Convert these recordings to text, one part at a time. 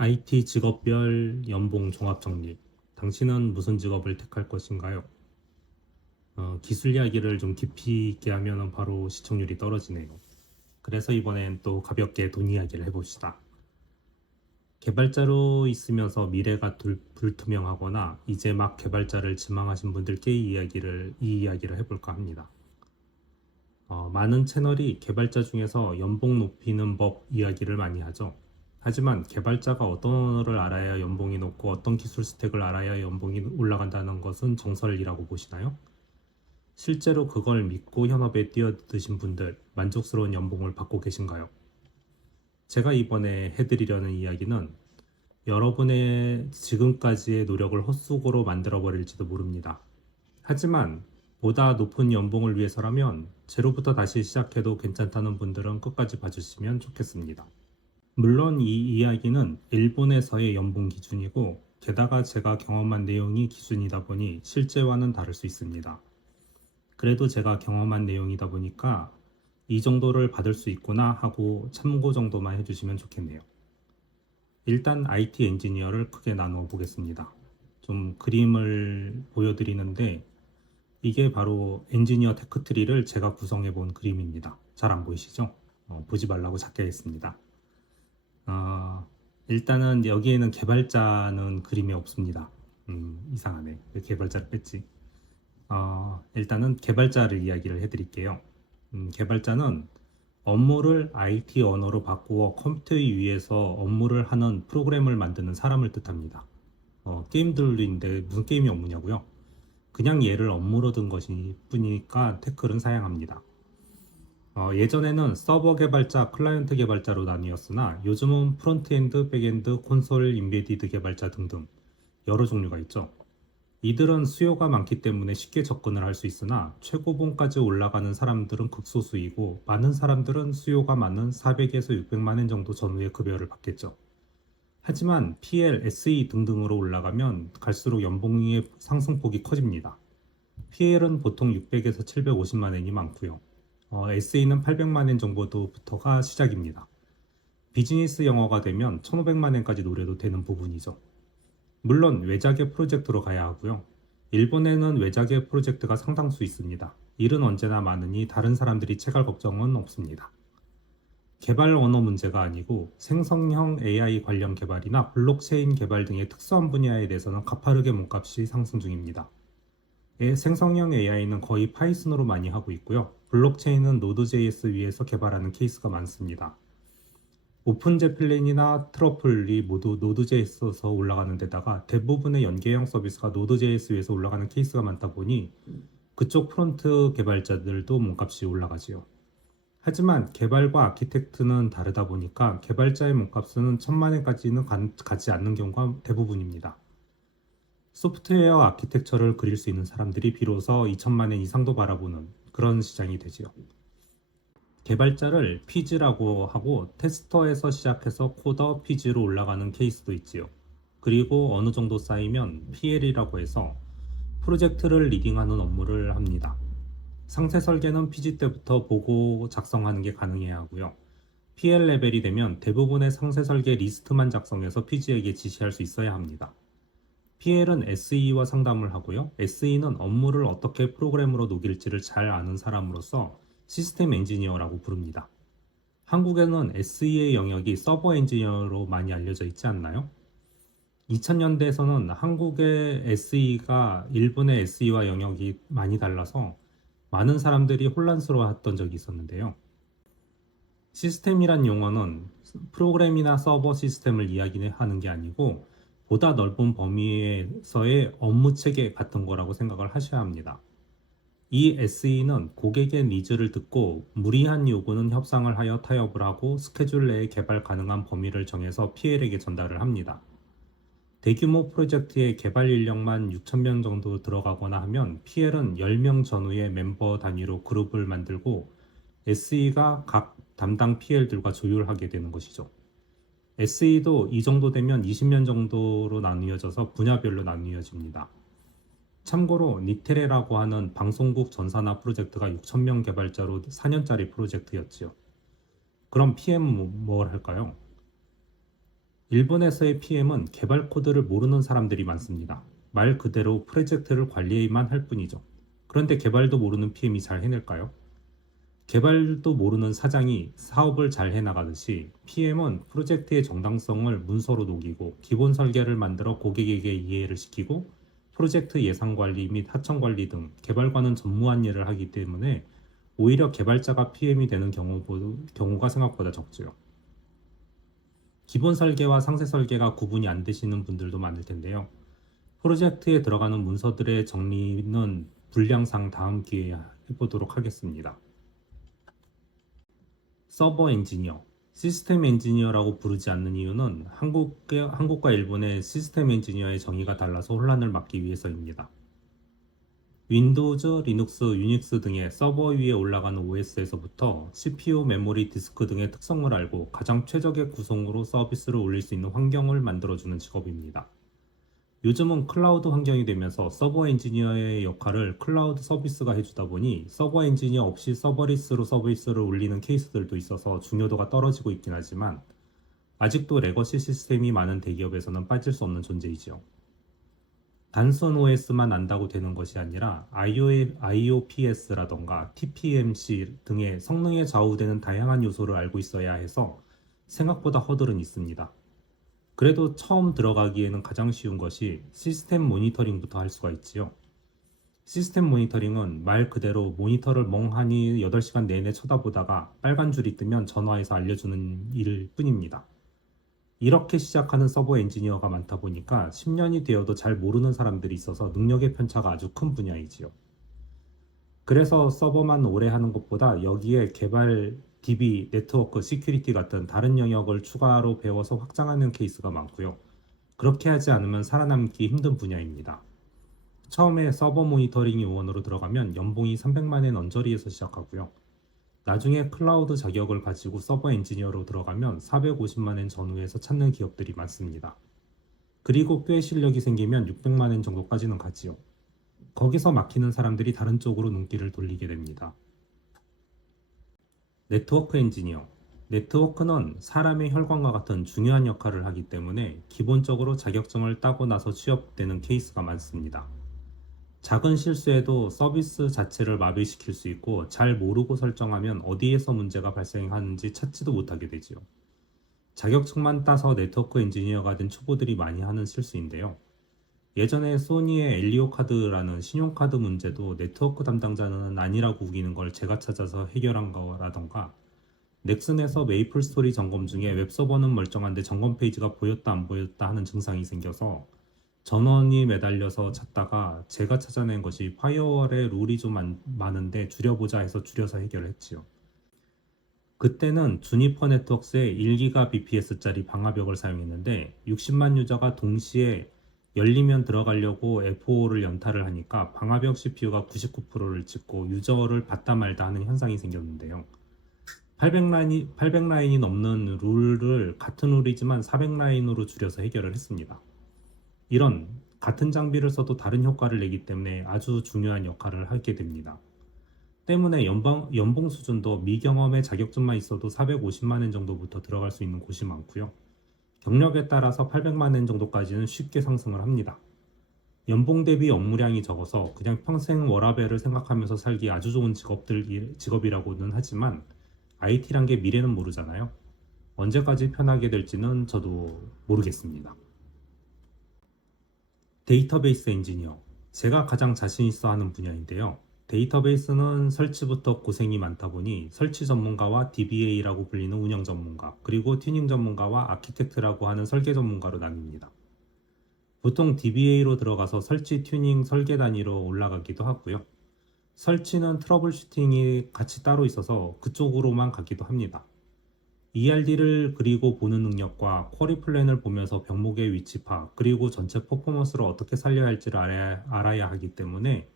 IT 직업별 연봉 종합 정리. 당신은 무슨 직업을 택할 것인가요? 기술 이야기를 좀 깊이 있게 하면 바로 시청률이 떨어지네요. 그래서 이번엔 또 가볍게 돈 이야기를 해봅시다. 개발자로 있으면서 미래가 불투명하거나 이제 막 개발자를 지망하신 분들께 이 이야기를 해볼까 합니다. 많은 채널이 개발자 중에서 연봉 높이는 법 이야기를 많이 하죠. 하지만 개발자가 어떤 언어를 알아야 연봉이 높고 어떤 기술 스택을 알아야 연봉이 올라간다는 것은 정설이라고 보시나요? 실제로 그걸 믿고 현업에 뛰어드신 분들, 만족스러운 연봉을 받고 계신가요? 제가 이번에 해드리려는 이야기는 여러분의 지금까지의 노력을 헛수고로 만들어버릴지도 모릅니다. 하지만 보다 높은 연봉을 위해서라면 제로부터 다시 시작해도 괜찮다는 분들은 끝까지 봐주시면 좋겠습니다. 물론 이 이야기는 일본에서의 연봉 기준이고 게다가 제가 경험한 내용이 기준이다 보니 실제와는 다를 수 있습니다. 그래도 제가 경험한 내용이다 보니까 이 정도를 받을 수 있구나 하고 참고 정도만 해주시면 좋겠네요. 일단 IT 엔지니어를 크게 나누어 보겠습니다. 좀 그림을 보여드리는데 이게 바로 엔지니어 테크트리를 제가 구성해 본 그림입니다. 잘 안 보이시죠? 보지 말라고 작게 했습니다. 일단은 여기에는 개발자는 그림이 없습니다. 이상하네. 왜 개발자를 뺐지? 일단은 개발자를 이야기를 해드릴게요. 개발자는 업무를 IT 언어로 바꾸어 컴퓨터 위에서 업무를 하는 프로그램을 만드는 사람을 뜻합니다. 게임들인데 무슨 게임이 업무냐고요? 그냥 얘를 업무로 든 것이 뿐이니까 태클은 사양합니다. 예전에는 서버 개발자, 클라이언트 개발자로 나뉘었으나 요즘은 프론트엔드, 백엔드, 콘솔, 인베디드 개발자 등등 여러 종류가 있죠. 이들은 수요가 많기 때문에 쉽게 접근을 할 수 있으나 최고봉까지 올라가는 사람들은 극소수이고 많은 사람들은 수요가 많은 400에서 600만 원 정도 전후의 급여를 받겠죠. 하지만 PL, SE 등등으로 올라가면 갈수록 연봉의 상승폭이 커집니다. PL은 보통 600에서 750만 원이 많고요. SE는 800만 원 정도부터가 시작입니다. 비즈니스 영어가 되면 1500만 원까지 노려도 되는 부분이죠. 물론 외자계 프로젝트로 가야 하고요. 일본에는 외자계 프로젝트가 상당수 있습니다. 일은 언제나 많으니 다른 사람들이 채갈 걱정은 없습니다. 개발 언어 문제가 아니고 생성형 AI 관련 개발이나 블록체인 개발 등의 특수한 분야에 대해서는 가파르게 몸값이 상승 중입니다. 생성형 AI는 거의 파이썬으로 많이 하고 있고요. 블록체인은 노드.js 위에서 개발하는 케이스가 많습니다. 오픈제필린이나 트러플이 모두 노드.js에서 올라가는 데다가 대부분의 연계형 서비스가 노드.js 위에서 올라가는 케이스가 많다 보니 그쪽 프론트 개발자들도 몸값이 올라가지요. 하지만 개발과 아키텍트는 다르다 보니까 개발자의 몸값은 1000만 원까지는 가지 않는 경우가 대부분입니다. 소프트웨어 아키텍처를 그릴 수 있는 사람들이 비로소 2000만 원 이상도 바라보는 그런 시장이 되지요. 개발자를 피지라고 하고 테스터에서 시작해서 코더 피지로 올라가는 케이스도 있지요. 그리고 어느 정도 쌓이면 PL이라고 해서 프로젝트를 리딩하는 업무를 합니다. 상세 설계는 피지 때부터 보고 작성하는 게 가능해야 하고요. PL 레벨이 되면 대부분의 상세 설계 리스트만 작성해서 피지에게 지시할 수 있어야 합니다. PL은 SE와 상담을 하고요. SE는 업무를 어떻게 프로그램으로 녹일지를 잘 아는 사람으로서 시스템 엔지니어라고 부릅니다. 한국에는 SE의 영역이 서버 엔지니어로 많이 알려져 있지 않나요? 2000년대에서는 한국의 SE가 일본의 SE와 영역이 많이 달라서 많은 사람들이 혼란스러워했던 적이 있었는데요. 시스템이란 용어는 프로그램이나 서버 시스템을 이야기하는 게 아니고 보다 넓은 범위에서의 업무 체계 같은 거라고 생각을 하셔야 합니다. 이 SE는 고객의 니즈를 듣고 무리한 요구는 협상을 하여 타협을 하고 스케줄 내에 개발 가능한 범위를 정해서 PL에게 전달을 합니다. 대규모 프로젝트의 개발 인력만 6,000명 정도 들어가거나 하면 PL은 10명 전후의 멤버 단위로 그룹을 만들고 SE가 각 담당 PL들과 조율하게 되는 것이죠. SE도 이 정도 되면 20년 정도로 나뉘어져서 분야별로 나뉘어집니다. 참고로 니테레라고 하는 방송국 전산화 프로젝트가 6,000명 개발자로 4년짜리 프로젝트였지요. 그럼 PM은 뭘 할까요? 일본에서의 PM은 개발 코드를 모르는 사람들이 많습니다. 말 그대로 프로젝트를 관리만 할 뿐이죠. 그런데 개발도 모르는 PM이 잘 해낼까요? 개발도 모르는 사장이 사업을 잘 해나가듯이 PM은 프로젝트의 정당성을 문서로 녹이고 기본 설계를 만들어 고객에게 이해를 시키고 프로젝트 예산 관리 및 하청 관리 등 개발과는 전무한 일을 하기 때문에 오히려 개발자가 PM이 되는 경우가 생각보다 적죠. 기본 설계와 상세 설계가 구분이 안 되시는 분들도 많을 텐데요. 프로젝트에 들어가는 문서들의 정리는 분량상 다음 기회에 해보도록 하겠습니다. 서버 엔지니어, 시스템 엔지니어라고 부르지 않는 이유는 한국과 일본의 시스템 엔지니어의 정의가 달라서 혼란을 막기 위해서입니다. 윈도우즈, 리눅스, 유닉스 등의 서버 위에 올라가는 OS에서부터 CPU, 메모리, 디스크 등의 특성을 알고 가장 최적의 구성으로 서비스를 올릴 수 있는 환경을 만들어주는 직업입니다. 요즘은 클라우드 환경이 되면서 서버 엔지니어의 역할을 클라우드 서비스가 해주다 보니 서버 엔지니어 없이 서버리스로 서비스를 올리는 케이스들도 있어서 중요도가 떨어지고 있긴 하지만 아직도 레거시 시스템이 많은 대기업에서는 빠질 수 없는 존재이지요. 단순 OS만 안다고 되는 것이 아니라 IOPS라던가 TPMC 등의 성능에 좌우되는 다양한 요소를 알고 있어야 해서 생각보다 허들은 있습니다. 그래도 처음 들어가기에는 가장 쉬운 것이 시스템 모니터링부터 할 수가 있지요. 시스템 모니터링은 말 그대로 모니터를 멍하니 8시간 내내 쳐다보다가 빨간 줄이 뜨면 전화해서 알려주는 일 뿐입니다. 이렇게 시작하는 서버 엔지니어가 많다 보니까 10년이 되어도 잘 모르는 사람들이 있어서 능력의 편차가 아주 큰 분야이지요. 그래서 서버만 오래 하는 것보다 여기에 개발, DB, 네트워크, 시큐리티 같은 다른 영역을 추가로 배워서 확장하는 케이스가 많고요. 그렇게 하지 않으면 살아남기 힘든 분야입니다. 처음에 서버 모니터링 요원으로 들어가면 연봉이 300만 엔 언저리에서 시작하고요. 나중에 클라우드 자격을 가지고 서버 엔지니어로 들어가면 450만 엔 전후에서 찾는 기업들이 많습니다. 그리고 꽤 실력이 생기면 600만 엔 정도까지는 가지요. 거기서 막히는 사람들이 다른 쪽으로 눈길을 돌리게 됩니다. 네트워크 엔지니어. 네트워크는 사람의 혈관과 같은 중요한 역할을 하기 때문에 기본적으로 자격증을 따고 나서 취업되는 케이스가 많습니다. 작은 실수에도 서비스 자체를 마비시킬 수 있고 잘 모르고 설정하면 어디에서 문제가 발생하는지 찾지도 못하게 되지요. 자격증만 따서 네트워크 엔지니어가 된 초보들이 많이 하는 실수인데요. 예전에 소니의 엘리오 카드라는 신용카드 문제도 네트워크 담당자는 아니라고 우기는 걸 제가 찾아서 해결한 거라던가 넥슨에서 메이플 스토리 점검 중에 웹서버는 멀쩡한데 점검 페이지가 보였다 안 보였다 하는 증상이 생겨서 전원이 매달려서 찾다가 제가 찾아낸 것이 파이어월에 룰이 좀 많은데 줄여보자 해서 줄여서 해결했지요. 그때는 주니퍼 네트워크스의 1GBps짜리 방화벽을 사용했는데 60만 유저가 동시에 열리면 들어가려고 F5를 연타를 하니까 방화벽 CPU가 99%를 찍고 유저를 받다 말다 하는 현상이 생겼는데요. 800라인이 넘는 룰을 같은 룰이지만 400라인으로 줄여서 해결을 했습니다. 이런 같은 장비를 써도 다른 효과를 내기 때문에 아주 중요한 역할을 하게 됩니다. 때문에 연봉 수준도 미경험의 자격증만 있어도 450만 엔 정도부터 들어갈 수 있는 곳이 많고요. 경력에 따라서 800만 엔 정도까지는 쉽게 상승을 합니다. 연봉 대비 업무량이 적어서 그냥 평생 워라밸을 생각하면서 살기 아주 좋은 직업이라고는 하지만 IT란 게 미래는 모르잖아요. 언제까지 편하게 될지는 저도 모르겠습니다. 데이터베이스 엔지니어. 제가 가장 자신 있어 하는 분야인데요. 데이터베이스는 설치부터 고생이 많다 보니 설치 전문가와 DBA라고 불리는 운영 전문가, 그리고 튜닝 전문가와 아키텍트라고 하는 설계 전문가로 나뉩니다. 보통 DBA로 들어가서 설치, 튜닝, 설계 단위로 올라가기도 하고요. 설치는 트러블 슈팅이 같이 따로 있어서 그쪽으로만 가기도 합니다. ERD를 그리고 보는 능력과 쿼리 플랜을 보면서 병목의 위치 파악, 그리고 전체 퍼포먼스를 어떻게 살려야 할지를 알아야 하기 때문에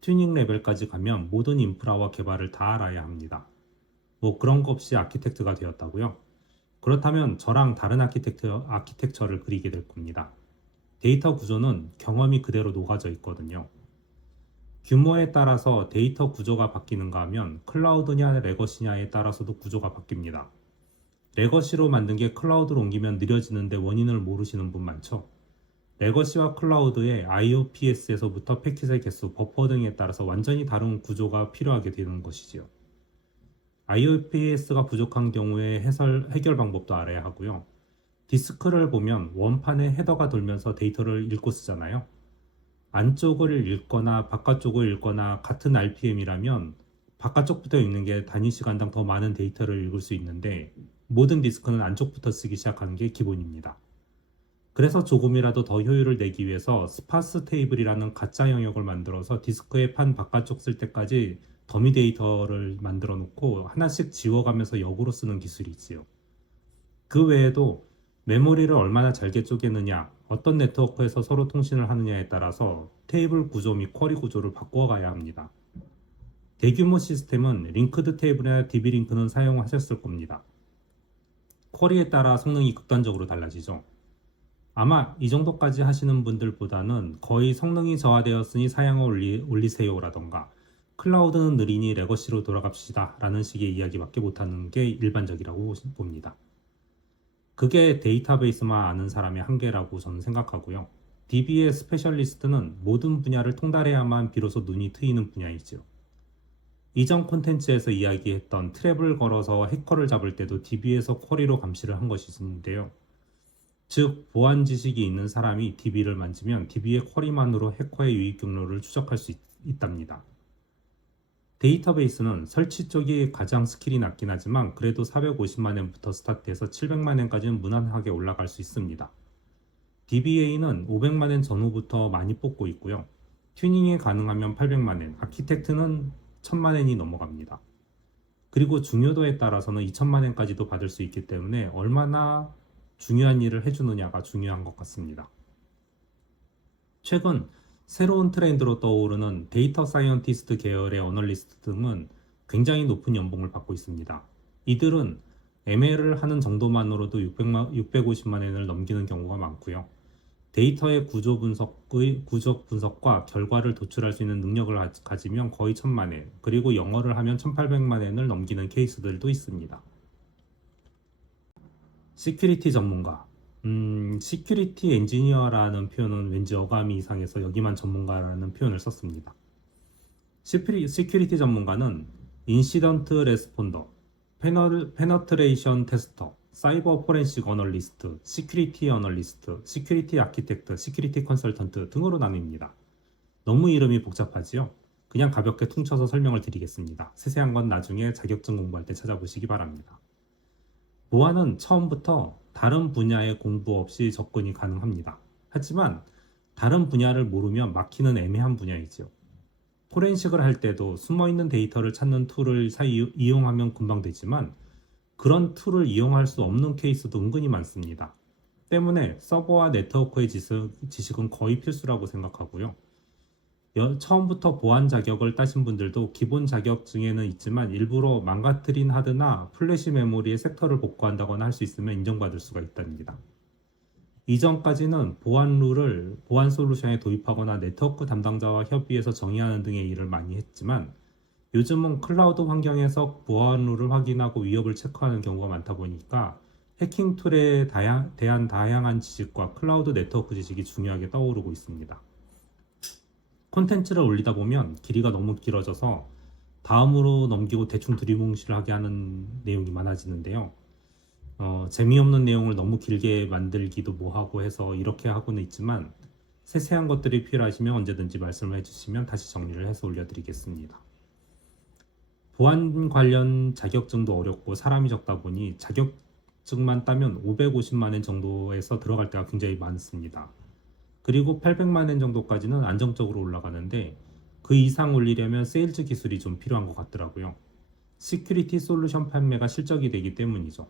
튜닝 레벨까지 가면 모든 인프라와 개발을 다 알아야 합니다. 뭐 그런 거 없이 아키텍트가 되었다고요? 그렇다면 저랑 다른 아키텍처를 그리게 될 겁니다. 데이터 구조는 경험이 그대로 녹아져 있거든요. 규모에 따라서 데이터 구조가 바뀌는가 하면 클라우드냐 레거시냐에 따라서도 구조가 바뀝니다. 레거시로 만든 게 클라우드로 옮기면 느려지는데 원인을 모르시는 분 많죠? 레거시와 클라우드의 IOPS에서부터 패킷의 개수, 버퍼 등에 따라서 완전히 다른 구조가 필요하게 되는 것이지요. IOPS가 부족한 경우에 해결 방법도 알아야 하고요. 디스크를 보면 원판에 헤더가 돌면서 데이터를 읽고 쓰잖아요. 안쪽을 읽거나 바깥쪽을 읽거나 같은 RPM이라면 바깥쪽부터 읽는 게 단위 시간당 더 많은 데이터를 읽을 수 있는데 모든 디스크는 안쪽부터 쓰기 시작하는 게 기본입니다. 그래서 조금이라도 더 효율을 내기 위해서 스파스 테이블이라는 가짜 영역을 만들어서 디스크의 판 바깥쪽 쓸 때까지 더미 데이터를 만들어 놓고 하나씩 지워가면서 역으로 쓰는 기술이 있지요. 그 외에도 메모리를 얼마나 잘게 쪼개느냐, 어떤 네트워크에서 서로 통신을 하느냐에 따라서 테이블 구조 및 쿼리 구조를 바꿔가야 합니다. 대규모 시스템은 링크드 테이블이나 DB-링크는 사용하셨을 겁니다. 쿼리에 따라 성능이 극단적으로 달라지죠. 아마 이 정도까지 하시는 분들보다는 거의 성능이 저하되었으니 사양을 올리세요라던가 클라우드는 느리니 레거시로 돌아갑시다 라는 식의 이야기밖에 못하는 게 일반적이라고 봅니다. 그게 데이터베이스만 아는 사람의 한계라고 저는 생각하고요. DB의 스페셜리스트는 모든 분야를 통달해야만 비로소 눈이 트이는 분야이죠. 이전 콘텐츠에서 이야기했던 트랩을 걸어서 해커를 잡을 때도 DB에서 쿼리로 감시를 한 것인데요. 즉, 보안 지식이 있는 사람이 DB를 만지면 DB의 쿼리만으로 해커의 유입 경로를 추적할 수 있답니다. 데이터베이스는 설치 쪽이 가장 스킬이 낮긴 하지만 그래도 450만 엔부터 스타트해서 700만 엔까지는 무난하게 올라갈 수 있습니다. DBA는 500만 엔 전후부터 많이 뽑고 있고요. 튜닝이 가능하면 800만 엔, 아키텍트는 1000만 엔이 넘어갑니다. 그리고 중요도에 따라서는 2000만 엔까지도 받을 수 있기 때문에 얼마나 중요한 일을 해주느냐가 중요한 것 같습니다. 최근 새로운 트렌드로 떠오르는 데이터 사이언티스트 계열의 어널리스트 등은 굉장히 높은 연봉을 받고 있습니다. 이들은 ML을 하는 정도만으로도 650만 엔을 넘기는 경우가 많고요. 데이터의 구조 분석과 결과를 도출할 수 있는 능력을 가지면 거의 1000만 엔, 그리고 영어를 하면 1800만 엔을 넘기는 케이스들도 있습니다. 시큐리티 전문가. 시큐리티 엔지니어라는 표현은 왠지 어감이 이상해서 여기만 전문가라는 표현을 썼습니다. 시큐리티 전문가는 인시던트 레스폰더, 페너트레이션 테스터, 사이버 포렌식 어널리스트, 시큐리티 어널리스트, 시큐리티 아키텍트, 시큐리티 컨설턴트 등으로 나뉩니다. 너무 이름이 복잡하지요? 그냥 가볍게 퉁쳐서 설명을 드리겠습니다. 세세한 건 나중에 자격증 공부할 때 찾아보시기 바랍니다. 보안은 처음부터 다른 분야의 공부 없이 접근이 가능합니다. 하지만 다른 분야를 모르면 막히는 애매한 분야이죠. 포렌식을 할 때도 숨어있는 데이터를 찾는 툴을 이용하면 금방 되지만 그런 툴을 이용할 수 없는 케이스도 은근히 많습니다. 때문에 서버와 네트워크의 지식은 거의 필수라고 생각하고요. 처음부터 보안 자격을 따신 분들도 기본 자격증에는 있지만 일부러 망가뜨린 하드나 플래시 메모리에 섹터를 복구한다거나 할 수 있으면 인정받을 수가 있답니다. 이전까지는 보안 룰을 보안 솔루션에 도입하거나 네트워크 담당자와 협의해서 정의하는 등의 일을 많이 했지만 요즘은 클라우드 환경에서 보안 룰을 확인하고 위협을 체크하는 경우가 많다 보니까 해킹 툴에 대한 다양한 지식과 클라우드 네트워크 지식이 중요하게 떠오르고 있습니다. 콘텐츠를 올리다 보면 길이가 너무 길어져서 다음으로 넘기고 대충 두리뭉실을 하게 하는 내용이 많아지는데요. 재미없는 내용을 너무 길게 만들기도 뭐하고 해서 이렇게 하고는 있지만 세세한 것들이 필요하시면 언제든지 말씀을 해주시면 다시 정리를 해서 올려드리겠습니다. 보안 관련 자격증도 어렵고 사람이 적다 보니 자격증만 따면 550만 엔 정도에서 들어갈 때가 굉장히 많습니다. 그리고 800만 엔 정도까지는 안정적으로 올라가는데 그 이상 올리려면 세일즈 기술이 좀 필요한 것 같더라고요. 시큐리티 솔루션 판매가 실적이 되기 때문이죠.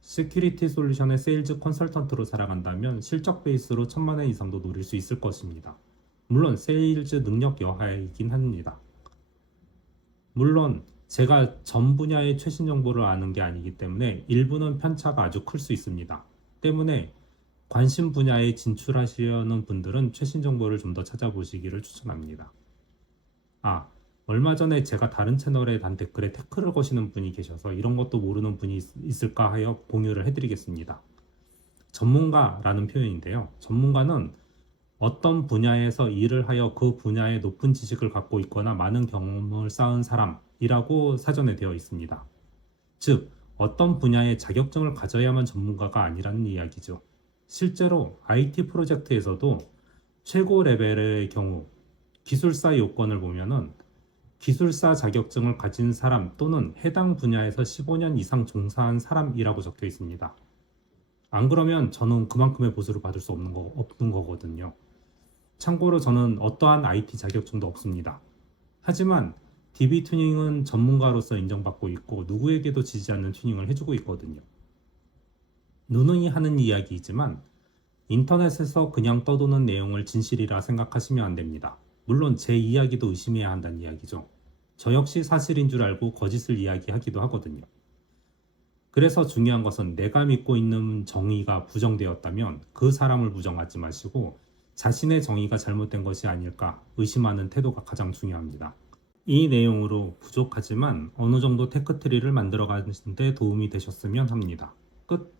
시큐리티 솔루션의 세일즈 컨설턴트로 살아간다면 실적 베이스로 1000만 엔 이상도 노릴 수 있을 것입니다. 물론 세일즈 능력 여하이긴 합니다. 물론 제가 전 분야의 최신 정보를 아는 게 아니기 때문에 일부는 편차가 아주 클 수 있습니다. 때문에 관심 분야에 진출하시려는 분들은 최신 정보를 좀 더 찾아보시기를 추천합니다. 얼마 전에 제가 다른 채널에 단 댓글에 태클을 거시는 분이 계셔서 이런 것도 모르는 분이 있을까 하여 공유를 해드리겠습니다. 전문가라는 표현인데요. 전문가는 어떤 분야에서 일을 하여 그 분야에 높은 지식을 갖고 있거나 많은 경험을 쌓은 사람이라고 사전에 되어 있습니다. 즉, 어떤 분야의 자격증을 가져야만 전문가가 아니라는 이야기죠. 실제로 IT 프로젝트에서도 최고 레벨의 경우 기술사 요건을 보면은 기술사 자격증을 가진 사람 또는 해당 분야에서 15년 이상 종사한 사람이라고 적혀 있습니다. 안 그러면 저는 그만큼의 보수를 받을 수 없는 거거든요. 참고로 저는 어떠한 IT 자격증도 없습니다. 하지만 DB 튜닝은 전문가로서 인정받고 있고 누구에게도 지지 않는 튜닝을 해주고 있거든요. 누누이 하는 이야기이지만 인터넷에서 그냥 떠도는 내용을 진실이라 생각하시면 안 됩니다. 물론 제 이야기도 의심해야 한다는 이야기죠. 저 역시 사실인 줄 알고 거짓을 이야기하기도 하거든요. 그래서 중요한 것은 내가 믿고 있는 정의가 부정되었다면 그 사람을 부정하지 마시고 자신의 정의가 잘못된 것이 아닐까 의심하는 태도가 가장 중요합니다. 이 내용으로 부족하지만 어느 정도 테크트리를 만들어 가는 데 도움이 되셨으면 합니다. 끝.